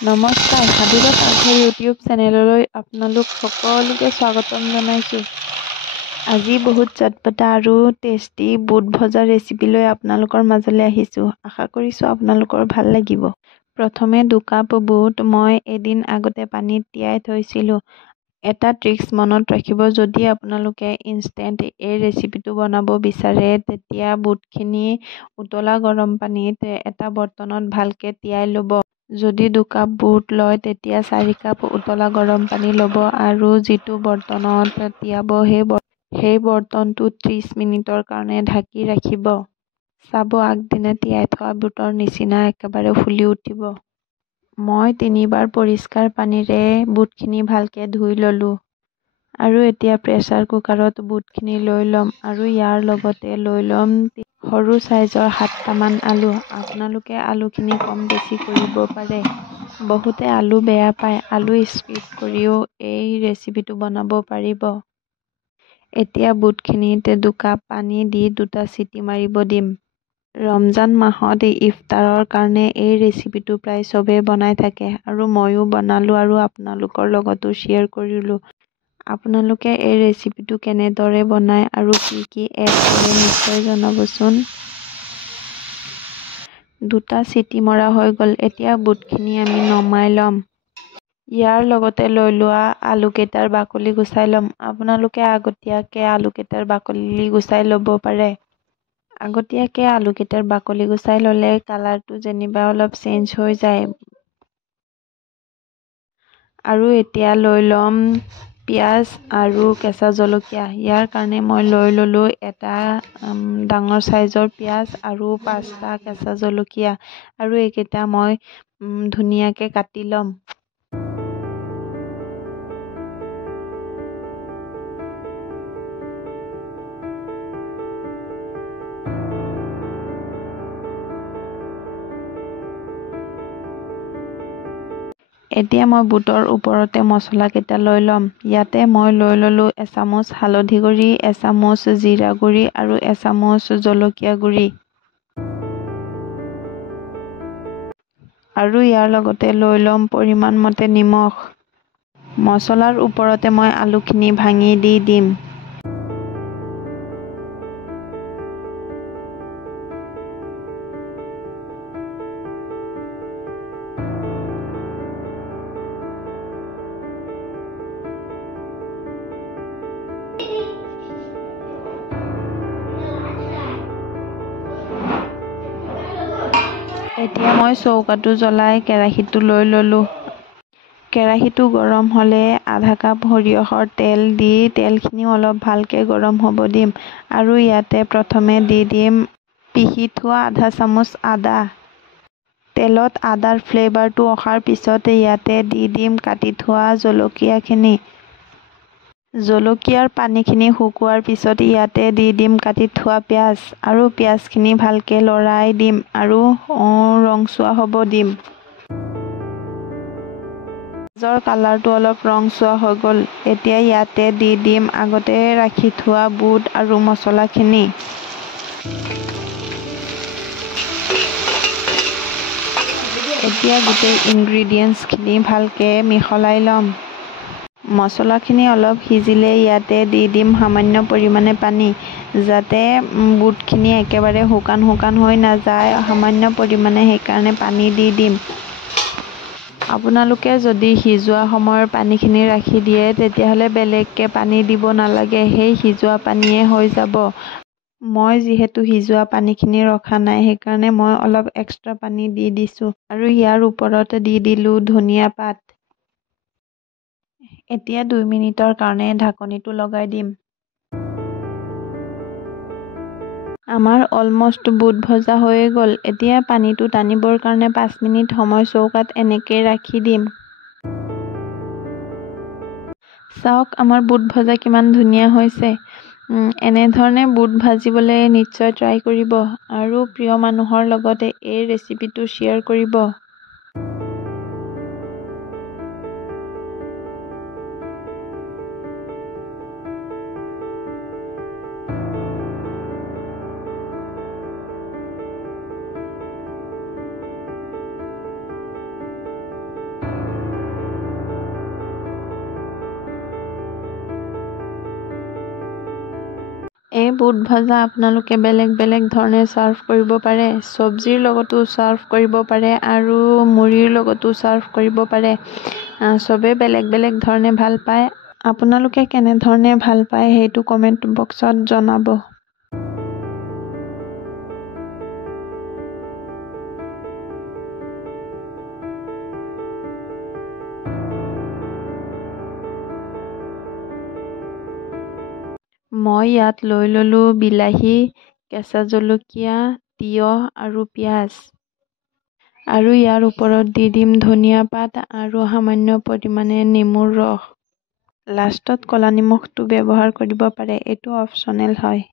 নমস্কাৰ, হাবিবা পাকঘৰ ইউটিউব চেনেললৈ আপোনালোক সকলোকে স্বাগতম জনাইছোঁ। আজি বহুত চটপটা আৰু টেষ্টি বুট ভজা ৰেচিপি লৈ আপোনালোকৰ মাজলৈ আহিছোঁ। আশা কৰিছোঁ আপোনালোকৰ ভাল লাগিব। প্ৰথমে 2 কাপ বুট মই এদিন আগতে পানীত তিয়াই থৈছিলোঁ। এটা ট্ৰিক্স মনত ৰাখিব, যদি আপোনালোকে ইনষ্টেণ্ট এই ৰেচিপিটো বনাব বিচাৰে তেতিয়া বুটখিনি উতলা গৰম পানীত এটা বৰ্তনত ভালকৈ তিয়াই ল'ব। যদি 2 কাপ বুট লয় তেতিয়া 4 কাপ উতলা গৰম পানী ল'ব আৰু যিটো বৰ্তনত তিয়াব সেই বৰ্তনটো 30 মিনিটৰ কাৰণে ঢাকি ৰাখিব। চাব আগদিনা তিয়াই থোৱা বুটৰ নিচিনা একেবাৰে ফুলি উঠিব। মই 3 বাৰ পৰিষ্কাৰ পানীৰে বুটখিনি ভালকৈ ধুই ল'লোঁ। আৰু এতিয়া প্ৰেছাৰ কুকাৰত বুটখিনি লৈ ল'ম আৰু ইয়াৰ লগতে লৈ ল'ম সৰু চাইজৰ 7টামান আলু। আপোনালোকে আলুখিনি কম বেছি কৰিব পাৰে। বহুতে আলু বেয়া পায়, আলু স্কিপ কৰিও এই ৰেচিপিটো বনাব পাৰিব। এতিয়া বুটখিনিত 2 কাপ পানী দি 2টা চিটি মাৰিব দিম। ৰমজান মাহত ইফতাৰৰ কাৰণে এই ৰেচিপিটো প্ৰায় চবেই বনাই থাকে আৰু ময়ো বনালোঁ আৰু আপোনালোকৰ লগতো শ্বেয়াৰ কৰিলোঁ। আপোনালোকে এই ৰেচিপিটো কেনেদৰে বনায় আৰু কি এড কৰে নিশ্চয় জনাবচোন। 2টা চিটি মৰা হৈ গ'ল। এতিয়া বুটখিনি আমি নমাই ল'ম। ইয়াৰ লগতে লৈ লোৱা আলুকেইটাৰ বাকলি গুচাই ল'ম। আপোনালোকে আগতীয়াকৈ আলুকেইটাৰ বাকলি গুচাই ল'ব পাৰে। আগতীয়াকৈ আলুকেইটাৰ বাকলি গুচাই ল'লে কালাৰটো যেনিবা অলপ চেঞ্জ হৈ যায়। আৰু এতিয়া লৈ ল'ম পিঁয়াজ আৰু কেঁচা জলকীয়া। ইয়াৰ কাৰণে মই লৈ ল'লোঁ এটা ডাঙৰ চাইজৰ পিঁয়াজ আৰু 5টা কেঁচা জলকীয়া আৰু এইকেইটা মই ধুনীয়াকৈ কাটি ল'ম। এতিয়া মই বুটৰ ওপৰতে মছলাকেইটা লৈ ল'ম। ইয়াতে মই লৈ ল'লোঁ এচামুচ হালধি গুড়ি, এচামুচ জিৰা গুড়ি আৰু এচামুচ জলকীয়া গুড়ি। আৰু ইয়াৰ লগতে লৈ ল'ম পৰিমাণ মতে নিমখ। মছলাৰ ওপৰতে মই আলুখিনি ভাঙি দি দিম। এতিয়া মই চৌকাটো জ্বলাই কেৰাহীটো লৈ ল'লোঁ। কেৰাহীটো গৰম হ'লে আধা কাপ সৰিয়হৰ তেল দি তেলখিনি অলপ ভালকৈ গৰম হ'ব দিম। আৰু ইয়াতে প্ৰথমে দি দিম পিহি থোৱা আধা চামুচ আদা। তেলত আদাৰ ফ্লেভাৰটো অহাৰ পিছত ইয়াতে দি দিম কাটি থোৱা জলকীয়াখিনি। জলকীয়াৰ পানীখিনি শুকোৱাৰ পিছত ইয়াতে দি দিম কাটি থোৱা পিঁয়াজ আৰু পিঁয়াজখিনি ভালকৈ লৰাই দিম আৰু ৰংচোৱা হ'ব দিম। পিঁয়াজৰ কালাৰটো অলপ ৰংচোৱা হৈ গ'ল। এতিয়া ইয়াতে দি দিম আগতে ৰাখি থোৱা বুট আৰু মছলাখিনি। এতিয়া গোটেই ইনগ্ৰিডিয়েণ্টছখিনি ভালকৈ মিহলাই ল'ম। মছলাখিনি অলপ সিজিলে ইয়াতে দি দিম সামান্য পৰিমাণে পানী, যাতে বুটখিনি একেবাৰে শুকান হৈ নাযায়, সামান্য পৰিমাণে সেইকাৰণে পানী দি দিম। আপোনালোকে যদি সিজোৱা সময়ৰ পানীখিনি ৰাখি দিয়ে তেতিয়াহ'লে বেলেগকৈ পানী দিব নালাগে, সেই সিজোৱা পানীয়ে হৈ যাব। মই যিহেতু সিজোৱা পানীখিনি ৰখা নাই সেইকাৰণে মই অলপ এক্সট্ৰা পানী দি দিছোঁ। আৰু ইয়াৰ ওপৰত দি দিলোঁ ধনিয়া পাত। এতিয়া 2 মিনিটৰ কাৰণে ঢাকনিটো লগাই দিম। আমাৰ অলমষ্ট বুট ভজা হৈয়ে গ'ল। এতিয়া পানীটো টানিবৰ কাৰণে 5 মিনিট সময় চৌকাত এনেকৈ ৰাখি দিম। চাওক আমাৰ বুট ভজা কিমান ধুনীয়া হৈছে। এনেধৰণে বুট ভাজিবলৈ নিশ্চয় ট্ৰাই কৰিব আৰু প্ৰিয় মানুহৰ লগতে এই ৰেচিপিটো শ্বেয়াৰ কৰিব। বুট ভাজা আপোনালোকে বেলেগ বেলেগ ধৰণে ছাৰ্ভ কৰিব পাৰে। চব্জিৰ লগতো ছাৰ্ভ কৰিব পাৰে আৰু মুড়িৰ লগতো ছাৰ্ভ কৰিব পাৰে। চবেই বেলেগ বেলেগ ধৰণে ভাল পায়। আপোনালোকে কেনেধৰণে ভাল পায় সেইটো কমেণ্ট বক্সত জনাব। মই ইয়াত লৈ ল'লোঁ বিলাহী, কেঁচা জলকীয়া, তিয়ঁহ আৰু পিঁয়াজ। আৰু ইয়াৰ ওপৰত দি দিম ধনিয়া পাত আৰু সামান্য পৰিমাণে নেমুৰ ৰস। লাষ্টত ক'লা নিমখটো ব্যৱহাৰ কৰিব পাৰে, এইটো অপচনেল হয়।